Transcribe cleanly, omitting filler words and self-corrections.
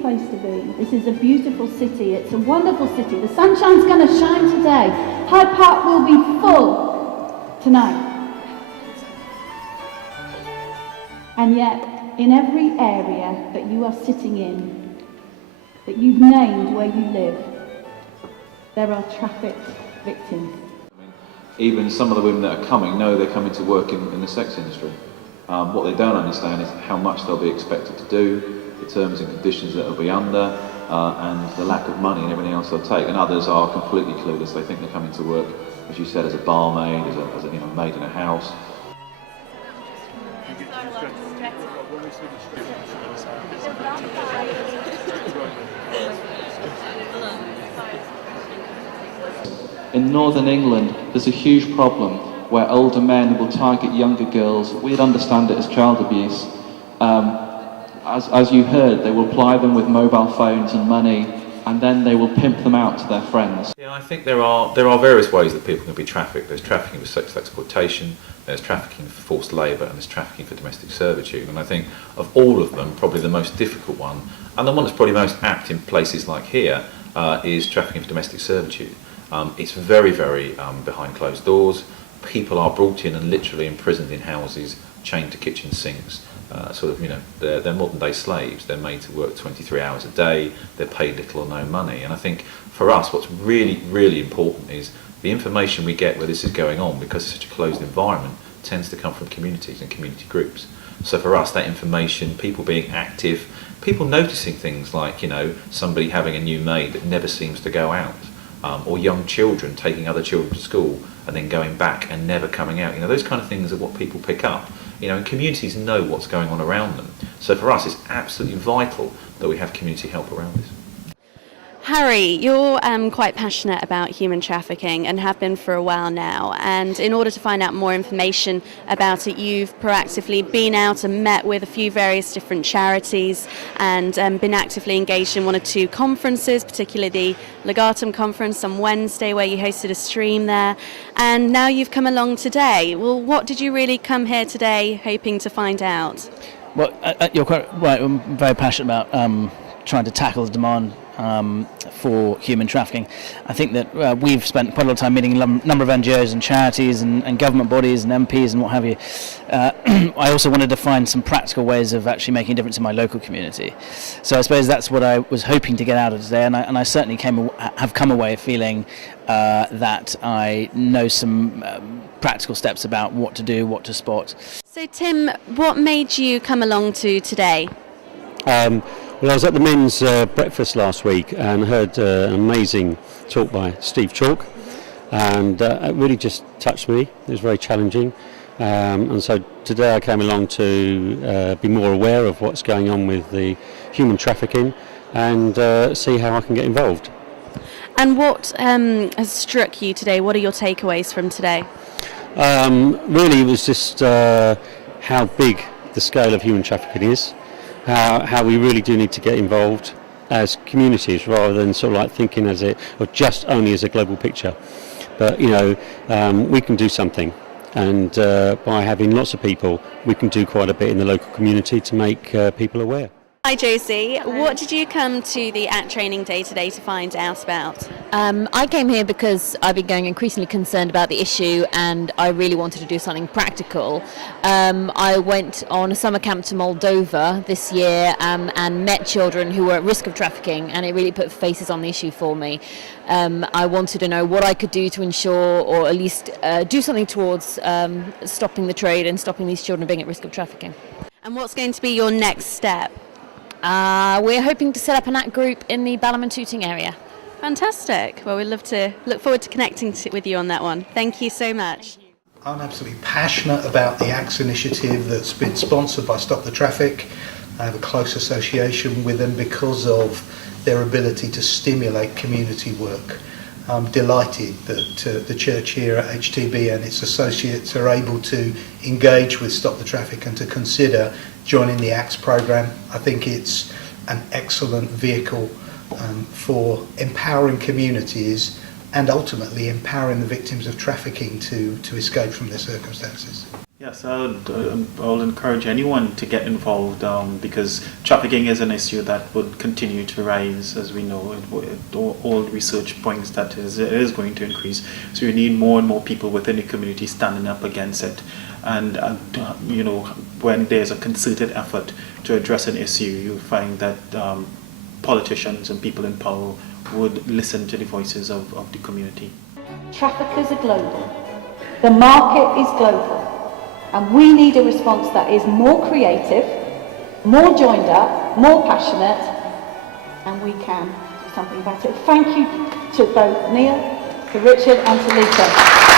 place to be. This is a beautiful city. It's a wonderful city. The sunshine's going to shine today. Hyde Park will be full tonight. And yet, in every area that you are sitting in, that you've named where you live, there are traffic victims. Even some of the women that are coming know they're coming to work in the sex industry. What they don't understand is how much they'll be expected to do, the terms and conditions that they'll be under, and the lack of money and everything else they'll take. And others are completely clueless. They think they're coming to work, as you said, as a barmaid, as a maid in a house. In Northern England, there's a huge problem where older men will target younger girls. We'd understand it as child abuse. As you heard, they will ply them with mobile phones and money, and then they will pimp them out to their friends. Yeah, I think there are various ways that people can be trafficked. There's trafficking for sex exploitation, there's trafficking for forced labour, and there's trafficking for domestic servitude. And I think of all of them, probably the most difficult one, and the one that's probably most apt in places like here, is trafficking for domestic servitude. It's very, very behind closed doors. People are brought in and literally imprisoned in houses, chained to kitchen sinks. They're modern day slaves. They're made to work 23 hours a day. They're paid little or no money. And I think for us, what's really, really important is the information we get where this is going on, because it's such a closed environment, tends to come from communities and community groups. So for us, that information, people being active, people noticing things like, somebody having a new maid that never seems to go out. Or young children taking other children to school and then going back and never coming out. Those kind of things are what people pick up. And communities know what's going on around them. So for us, it's absolutely vital that we have community help around this. Harry, you're quite passionate about human trafficking and have been for a while now, and in order to find out more information about it, you've proactively been out and met with a few various different charities and been actively engaged in one or two conferences, particularly the Legatum conference on Wednesday where you hosted a stream there, and now you've come along today. Well, what did you really come here today hoping to find out? Well, you're quite right. I'm very passionate about trying to tackle the demand for human trafficking. I think that we've spent quite a lot of time meeting a number of NGOs and charities and government bodies and MPs and what have you. I also wanted to find some practical ways of actually making a difference in my local community. So I suppose that's what I was hoping to get out of today, and I certainly have come away feeling that I know some practical steps about what to do, what to spot. So Tim, what made you come along to today? Well, I was at the men's breakfast last week and heard an amazing talk by Steve Chalk, and it really just touched me. It was very challenging, and so today I came along to be more aware of what's going on with the human trafficking and see how I can get involved. And what has struck you today? What are your takeaways from today? Really, it was just how big the scale of human trafficking is. How we really do need to get involved as communities rather than sort of like thinking just only as a global picture. But we can do something, and by having lots of people, we can do quite a bit in the local community to make people aware. Hi Josie, what did you come to the ACT training day today to find out about? I came here because I've been getting increasingly concerned about the issue and I really wanted to do something practical. I went on a summer camp to Moldova this year and met children who were at risk of trafficking, and it really put faces on the issue for me. I wanted to know what I could do to ensure, or at least do something towards stopping the trade and stopping these children being at risk of trafficking. And what's going to be your next step? We're hoping to set up an ACT group in the Balham and Tooting area. Fantastic. Well, we look forward to connecting with you on that one. Thank you so much. I'm absolutely passionate about the ACTS initiative that's been sponsored by Stop the Traffic. I have a close association with them because of their ability to stimulate community work. I'm delighted that the church here at HTB and its associates are able to engage with Stop the Traffic and to consider joining the ACTS programme. I think it's an excellent vehicle for empowering communities and ultimately empowering the victims of trafficking to escape from their circumstances. Yes, I'll encourage anyone to get involved because trafficking is an issue that would continue to rise, as we know. All research points that it is going to increase. So you need more and more people within the community standing up against it. And you know, when there's a concerted effort to address an issue, you find that politicians and people in power would listen to the voices of the community. Traffickers are global. The market is global. And we need a response that is more creative, more joined up, more passionate, and we can do something about it. Thank you to both Neil, to Richard and to Lisa.